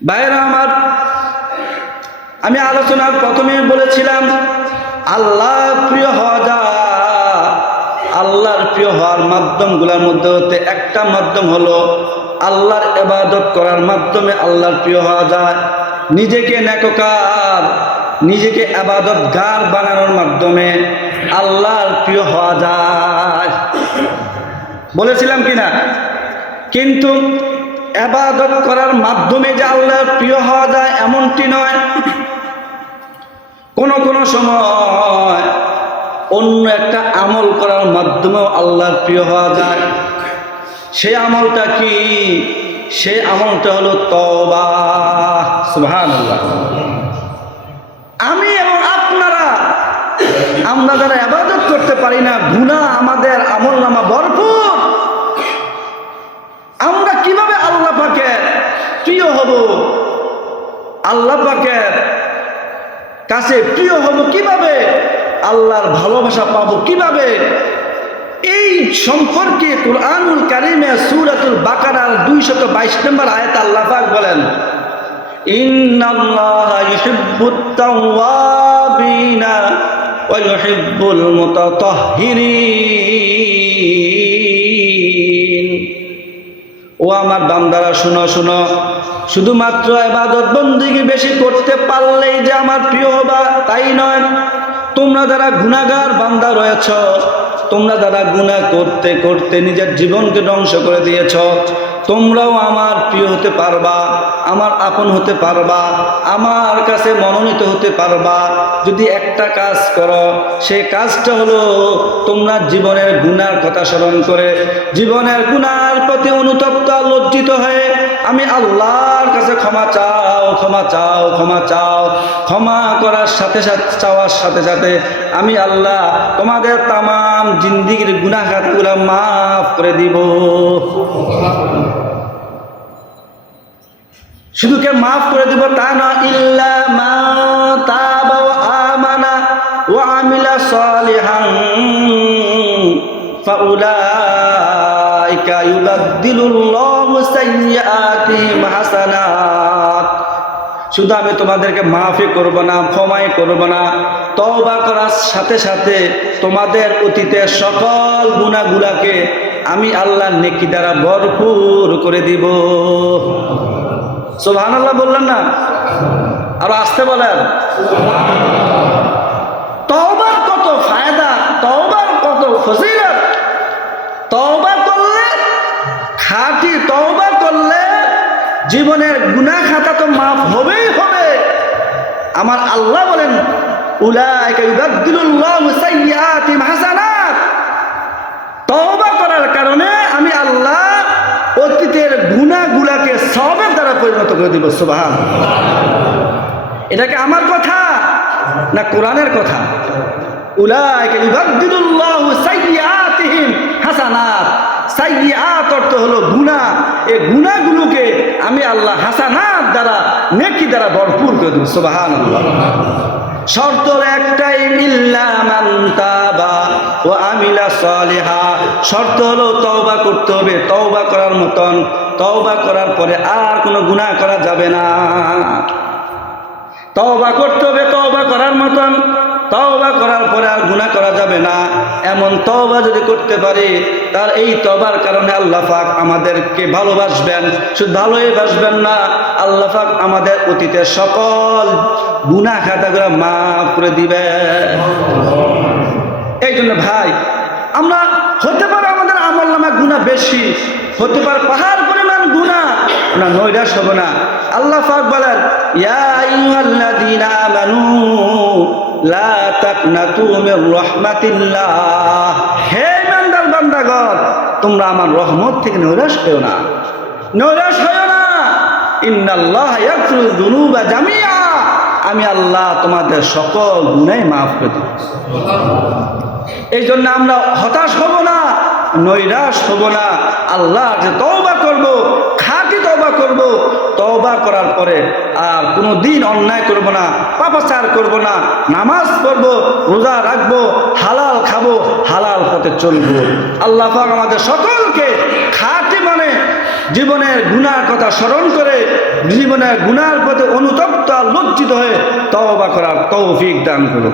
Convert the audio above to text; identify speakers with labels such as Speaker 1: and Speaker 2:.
Speaker 1: ভাইয়েরা আমার, আমি আলোচনার প্রথমে বলেছিলাম, আল্লাহ প্রিয় হওয়া যায় আল্লাহর প্রিয় হওয়ার মাধ্যমগুলোর মধ্যে হতে একটা মাধ্যম হলো আল্লাহর এবাদত করার মাধ্যমে আল্লাহর প্রিয় হওয়া যায়। নিজেকে নেককার, নিজেকে আবাদত গার বানানোর মাধ্যমে আল্লাহর প্রিয় হওয়া যায়। বলেছিলাম কি না কিন্তু আবাদত করার মাধ্যমে যে আল্লাহর প্রিয় হওয়া যায় এমনটি নয়। কোন কোন সময় অন্য একটা আমল করার মাধ্যমেও আল্লাহর প্রিয় হওয়া যায়। সে আমলটা কি? সে আমলটা হলো তবা আমি এবং আপনারা, আমরা যারা আবাদত করতে পারি না গুণা আমাদের আমল নামা ভরপুর আমরা কীভাবে আল্লাহ পাকের প্রিয় হব? আল্লাহ পাকের কাছে প্রিয় হব কীভাবে? আল্লাহর ভালোবাসা পাবো কীভাবে? এই সম্পর্কে কুরআনুল কারিমে সূরাতুল বাকারার 222 নম্বর আয়াত আল্লাহ পাক বলেন, ইন্নাল্লাহা ও আমার বান্দারা, শুনো শুনো। শুধুমাত্র এবাদত বন্দিকে বেশি করতে পারলেই যে আমার প্রিয় হবা, তাই নয়। তোমরা যারা গুণাগার বান্দা রয়েছ, তোমরা যারা গুণা করতে করতে নিজের জীবনকে ধ্বংস করে দিয়েছ তোমরাও আমার প্রিয় হতে পারবা, আমার আপন হতে পারবা, আমার কাছে মনোনীত হতে পারবা। যদি একটা কাজ করো সেই কাজটা হলো তোমরা জীবনের গুনার কথা স্মরণ করে, জীবনের গুনার প্রতি অনুতপ্ত, লজ্জিত হয়ে আমি আল্লাহর কাছে ক্ষমা চাও ক্ষমা চাও ক্ষমা চাও। ক্ষমা করার সাথে সাথে, চাওয়ার সাথে সাথে আমি আল্লাহ তোমাদের তামাম জিন্দিগির গুনাঘাতগুলো মাফ করে দিব। শুধু কে মাফ করে দিব তা না, ইল্লা মা তাবা আমানা ওয়া আমিলা সালিহান ফাউলাইকা ইউবাদদিলুল্লাহু সাইয়্যাতিহিম হাসানাত শুধু আমি তোমাদেরকে মাফি করব না, ক্ষমাই করব না। তওবা করার সাথে সাথে তোমাদের অতীতের সকল আমি আল্লাহ নেকি দ্বারা ভরপুর করে দিব। সোভান আল্লাহ বললেন না? আর আসতে বলেন। তওবার কত ফায়দা, তওবার কত ফজিলত। খাঁটি তওবা করলে জীবনের গুনাহ খাতা তো মাফ হবেই হবে। আমার আল্লাহ বলেন তওবা করার কারণে আমি আল্লাহ অতীতের গুণাগুলাকে সবের দ্বারা পরিণত করে দিব সুবাহান এটা কি আমার কথা না কোরআনের কথা? উলাইকা ইউবাদদিলুল্লাহু সাইয়্যাতিহিম হাসানাত। সাইয়্যাত অর্থ হলো গুনাহ এই গুনাহগুলোকে আমি আল্লাহ হাসানাত দ্বারা, নেকি দ্বারা ভরপুর করে দেব, সুবহানাল্লাহ। শর্ত একটাই, ইল্লা মান তাবা ও আমিলা সালিহা। শর্ত হলো তওবা করতে হবে, তওবা করার মতন। তওবা করার পরে আর কোনো গুনাহ করা যাবে না। তওবা করতে হবে, তওবা করার মতন। তওবা করার পরে আর গুনাহ করা যাবে না। এমন তওবা যদি করতে পারি, তার এই তবার কারণে আল্লাহ পাক আমাদেরকে ভালোবাসবেন। শুধু ভালোই বাসবেন না, আল্লাহ পাক আমাদের অতীতের সকল গুনাহ খাতাগুলো মাফ করে দিবেন। এই জন্য ভাই, আমরা হতে পারে আমাদের আমল নামা গুণা বেশি, হতে পারে পাহাড় পরিমাণ গুণা আমরা নৈরাশ হব না। আল্লাহ পাক বলেন, ইয়া আইয়ুহাল্লাযীনা আমানু লা তাকনাতু মির রাহমাতিল্লাহ। হে বান্দাগণ, তোমরা আমার রহমত থেকে নৈরাশ হও না। নৈরাশ হও না। ইন্নাল্লাহ ইয়াগফিরু যুনুবা জামিআ। আমি আল্লাহ তোমাদের সকল গুনাহ মাফ করে দেব। এই জন্য আমরা হতাশ হব না, নৈরাশ হব না। আল্লাহ যে তওবা করব, খাঁটি তওবা করব তওবা করার পরে আর কোনো দিন অন্যায় করব না, পাপাচার করব না, নামাজ পড়ব, রোজা রাখব, হালাল খাব, হালাল পথে চলবো। আল্লাহ পাক আমাদের সকলকে খাটি মানে জীবনের গুনার কথা স্মরণ করে জীবনের গুনার পথে অনুতপ্ত লজ্জিত হয়ে তওবা করার তৌফিক দান করো